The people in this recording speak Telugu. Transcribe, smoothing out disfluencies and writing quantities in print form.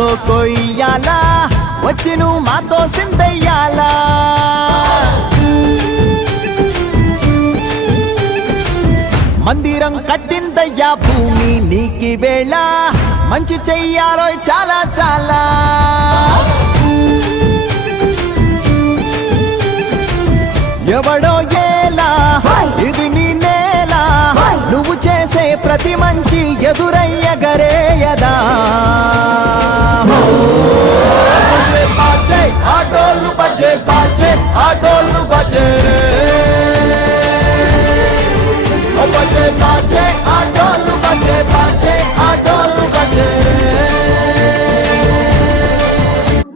నాతో కొయ్యాలా వచ్చి నువ్వు మాతో సిందయ్యాలా మందిరం కట్టిందయ్యా భూమి నీకి వేళ మంచి చెయ్యాలో చాలా చాలా